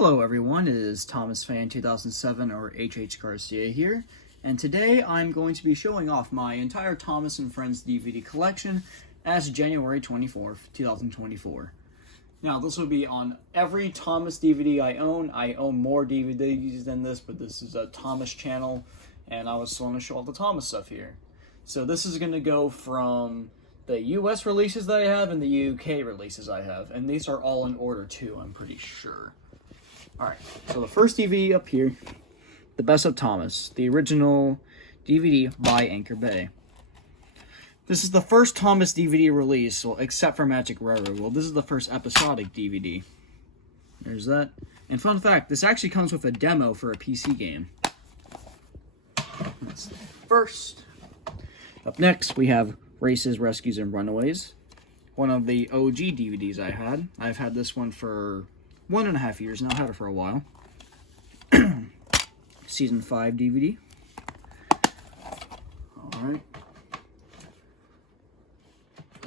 Hello everyone, it is Thomas Fan 2007 or HH Garcia here, and today I'm going to be showing off my entire Thomas and Friends DVD collection as January 24th, 2024. Now this will be on every Thomas DVD I own. I own more DVDs than this, but this is a Thomas channel, and I was want to show all the Thomas stuff here. So this is going to go from the US releases that I have and the UK releases I have, and these are all in order too, I'm pretty sure. Alright, so the first DVD up here, The Best of Thomas, the original DVD by Anchor Bay. This is the first Thomas DVD release, well, except for Magic Railroad. Well, this is the first episodic DVD. There's that. And fun fact, this actually comes with a demo for a PC game. That's first. Up next, we have Races, Rescues, and Runaways. One of the OG DVDs I had. I've had this one for 1.5 years now. I've had it for a while. Season 5 DVD. Alright.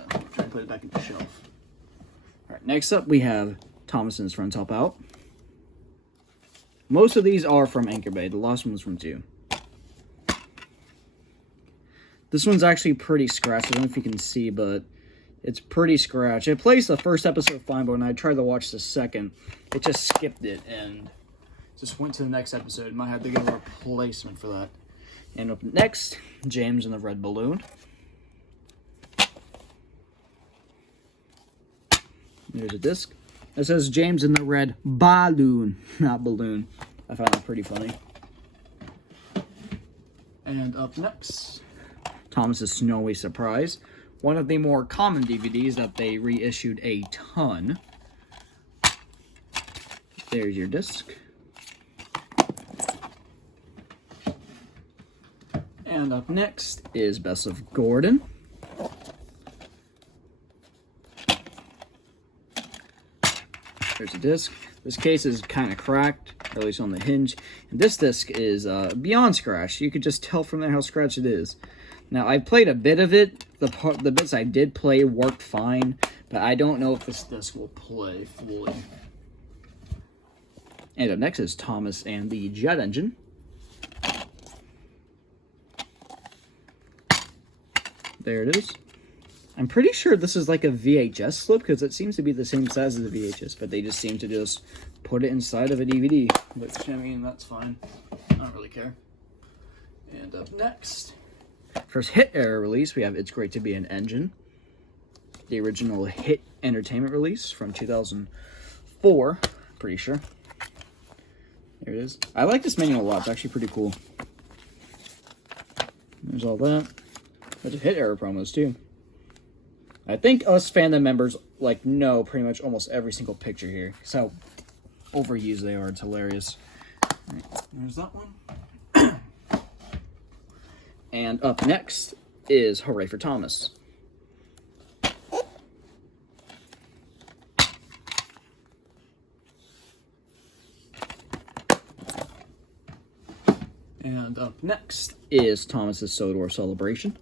Try to put it back in the shelf. Alright, next up we have Thomas and His Friends Help Out. Most of these are from Anchor Bay. The last one was from 2. This one's actually pretty scratched. I don't know if you can see, but it's pretty scratched. It plays the first episode fine, but when I tried to watch the second, it just skipped it and just went to the next episode. And I had to get a replacement for that. And up next, James and the Red Balloon. There's a disc. It says James and the Red Balloon, not Balloon. I found that pretty funny. And up next, Thomas's Snowy Surprise. One of the more common DVDs that they reissued a ton. There's your disc. And up next is Best of Gordon. There's a disc. This case is kind of cracked, or at least on the hinge. And this disc is beyond scratch. You could just tell from there how scratched it is. Now, I played a bit of it. The bits I did play worked fine, but I don't know if this disc will play fully. And up next is Thomas and the Jet Engine. There it is. I'm pretty sure this is like a VHS slip, because it seems to be the same size as the VHS, but they just seem to just put it inside of a DVD. Which, I mean, that's fine. I don't really care. And up next, first Hit Era release, we have It's Great to Be an Engine. The original Hit Entertainment release from 2004, pretty sure. There it is. I like this manual a lot. It's actually pretty cool. There's all that. There's a Hit Era promos, too. I think us fandom members, like, know pretty much almost every single picture here. That's how overused they are. It's hilarious. All right, there's that one. And up next is Hooray for Thomas. And up next is Thomas's Sodor Celebration.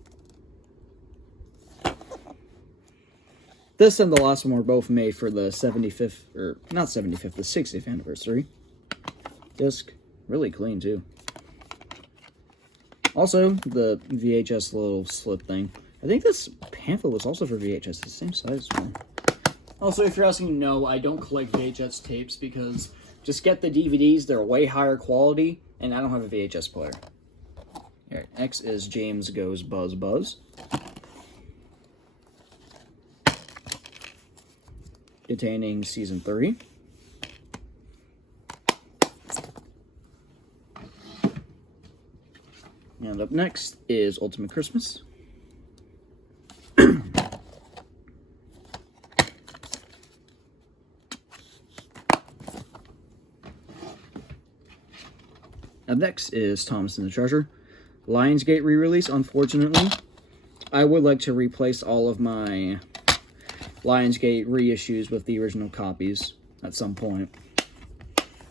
This and the last one were both made for the 75th, or not 75th, the 60th anniversary. Disc, really clean too. Also, the VHS little slip thing. I think this pamphlet was also for VHS. It's the same size as one. Also, if you're asking, no, I don't collect VHS tapes because just get the DVDs. They're way higher quality, and I don't have a VHS player. Alright, next is James Goes Buzz Buzz. Containing Season 3. And up next is Ultimate Christmas. Up next is Thomas and the Treasure. Lionsgate re-release, unfortunately. I would like to replace all of my Lionsgate reissues with the original copies at some point.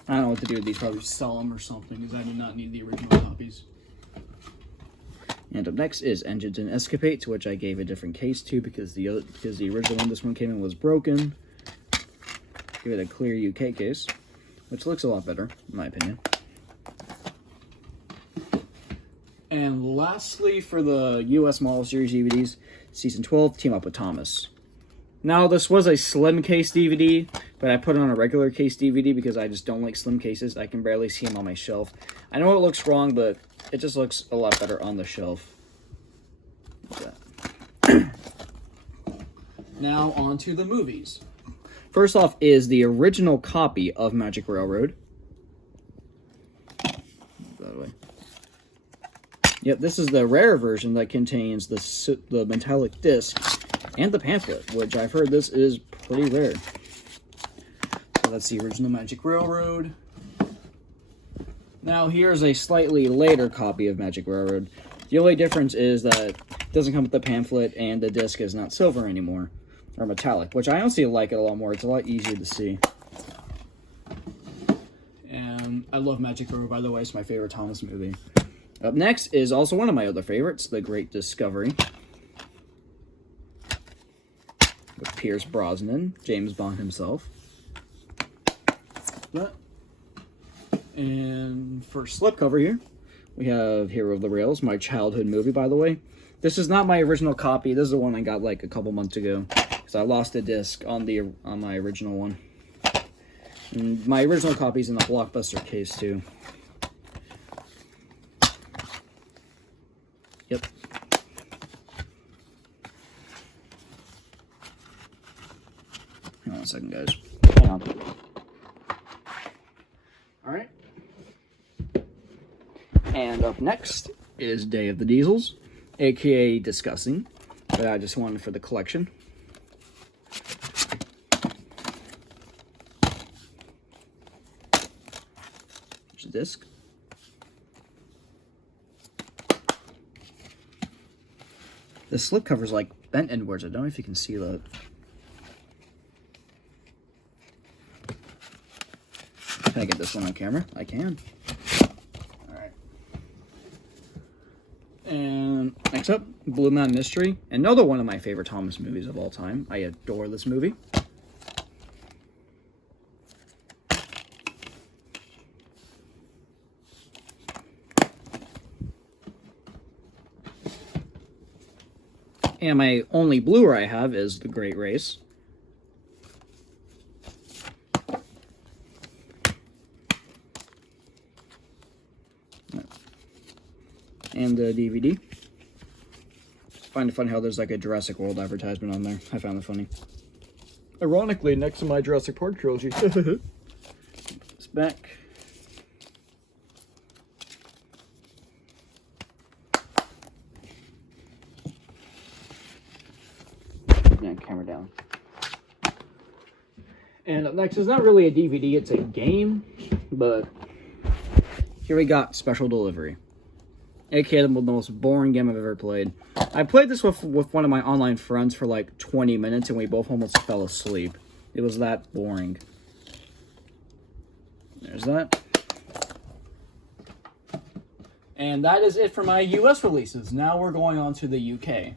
I don't know what to do with these. Probably sell them or something, because I do not need the original copies. And up next is Engines and Escapades, which I gave a different case to because the original one this one came in was broken. Give it a clear UK case. which looks a lot better, in my opinion. And lastly, for the US Model Series DVDs, Season 12, Team Up with Thomas. Now, this was a slim case DVD, but I put it on a regular case DVD because I just don't like slim cases. I can barely see them on my shelf. I know it looks wrong, but it just looks a lot better on the shelf. Now, on to the movies. First off is the original copy of Magic Railroad. By the way. Yep, this is the rare version that contains the metallic disc and the pamphlet, which I've heard this is pretty rare. So that's the original Magic Railroad. Now here's a slightly later copy of Magic Railroad. The only difference is that it doesn't come with the pamphlet and the disc is not silver anymore, or metallic, which I honestly like it a lot more. It's a lot easier to see. And I love Magic Railroad, by the way. It's my favorite Thomas movie. Up next is also one of my other favorites, The Great Discovery. With Pierce Brosnan, James Bond himself. And for slipcover here, we have Hero of the Rails, my childhood movie, by the way. This is not my original copy. This is the one I got like a couple months ago, because I lost a disc on my original one. And my original copy's in the Blockbuster case too. Yep. Hang on a second, guys. Hang on. Alright. And up next is Day of the Diesels, aka Discussing, but I just wanted for the collection. There's a disc. The slipcover's like bent inwards. I don't know if you can see that. Can I get this one on camera? I can. Alright. And next up, Blue Mountain Mystery. Another one of my favorite Thomas movies of all time. I adore this movie. And my only Blu-ray I have is The Great Race. And the DVD. Find it funny how there's like a Jurassic World advertisement on there. I found it funny. Ironically, next to my Jurassic Park trilogy. It's back. Yeah, camera down. And up next is not really a DVD, it's a game, but here we got Special Delivery, aka the most boring game I've ever played. I played this with one of my online friends for like 20 minutes and we both almost fell asleep. It was that boring. There's that. And that is it for my US releases. Now we're going on to the UK.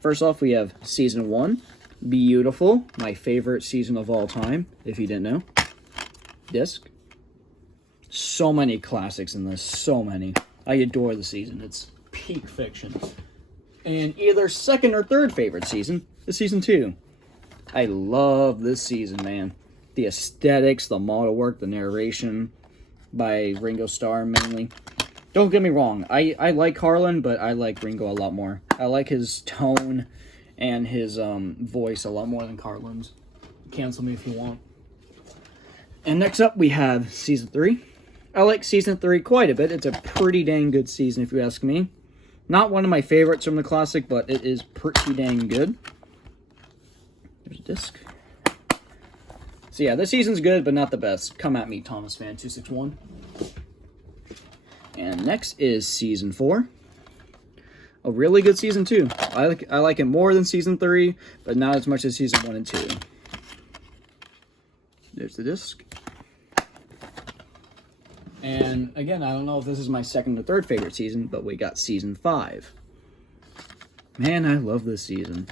First off, we have Season 1, Beautiful, my favorite season of all time, if you didn't know. Disc. So many classics in this, so many. I adore the season, it's peak fiction. And either second or third favorite season is Season 2. I love this season, man. The aesthetics, the model work, the narration by Ringo Starr mainly. Don't get me wrong, I like Harlan, but I like Ringo a lot more. I like his tone and his voice a lot more than Harlan's. Cancel me if you want. And next up, we have Season 3. I like Season 3 quite a bit. It's a pretty dang good season, if you ask me. Not one of my favorites from the classic, but it is pretty dang good. There's a disc. So yeah, this season's good, but not the best. Come at me, Thomas Fan 261. And next is Season 4. A really good Season 2. I like it more than Season 3, but not as much as Season 1 and 2. There's the disc. And again, I don't know if this is my second or third favorite season, but we got Season 5. Man, I love this season.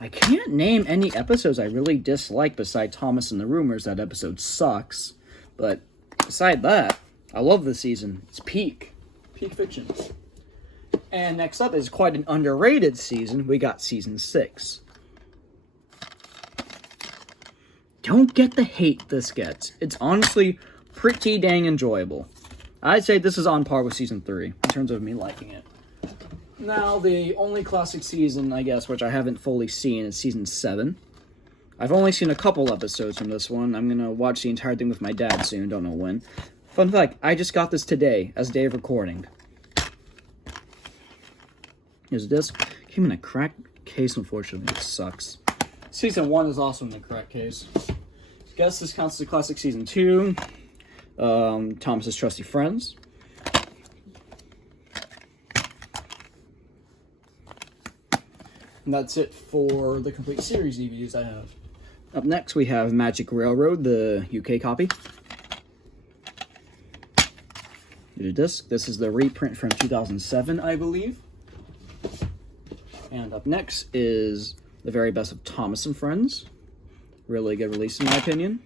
I can't name any episodes I really dislike beside Thomas and the Rumors. That episode sucks. But beside that, I love this season. It's peak fiction. And next up is quite an underrated season. We got season 6. Don't get the hate this gets. It's honestly pretty dang enjoyable. I'd say this is on par with season 3 in terms of me liking it. Now, the only classic season, I guess, which I haven't fully seen is season 7. I've only seen a couple episodes from this one. I'm gonna watch the entire thing with my dad soon, don't know when. Fun fact, I just got this today, as day of recording. Here's a disc. Came in a cracked case, unfortunately. It sucks. Season 1 is also in the cracked case. Guess this counts as a classic season 2. Thomas's Trusty Friends. And that's it for the complete series DVDs I have. Up next, we have Magic Railroad, the UK copy. Here's a disc. This is the reprint from 2007, I believe. And up next is The Very Best of Thomas and Friends. Really good release, in my opinion.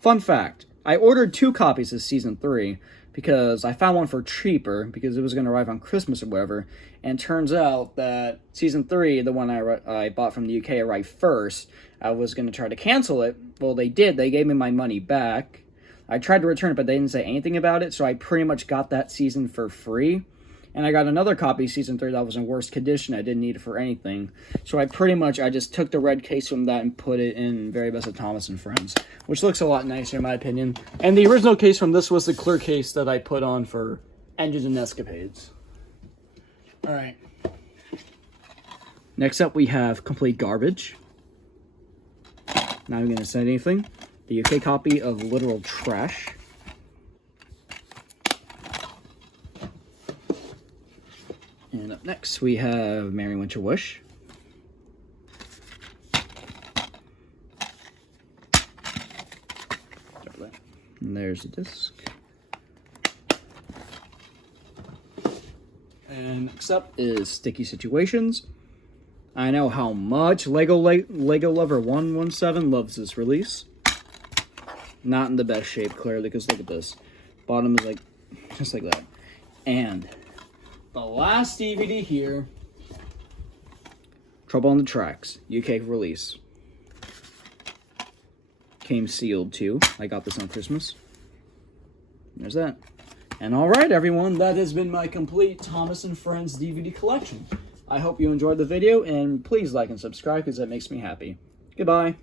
Fun fact, I ordered 2 copies of Season 3 because I found one for cheaper because it was going to arrive on Christmas or whatever. And turns out that Season 3, the one I bought from the UK, arrived first. I was going to try to cancel it. Well, they did. They gave me my money back. I tried to return it, but they didn't say anything about it, so I pretty much got that season for free. And I got another copy of Season 3 that was in worse condition. I didn't need it for anything. So I just took the red case from that and put it in Very Best of Thomas and Friends, which looks a lot nicer in my opinion. And the original case from this was the clear case that I put on for Engines and Escapades. Alright. Next up we have Complete Garbage. Not even going to say anything. The UK copy of Literal Trash. And up next, we have Merry Winter Wish. And there's the disc. And next up is Sticky Situations. I know how much Lego Lover 117 loves this release. Not in the best shape, clearly, because look at this. Bottom is like, just like that. And the last DVD here, Trouble on the Tracks, UK release. Came sealed too. I got this on Christmas. There's that. And alright everyone, that has been my complete Thomas and Friends DVD collection. I hope you enjoyed the video, and please like and subscribe because that makes me happy. Goodbye.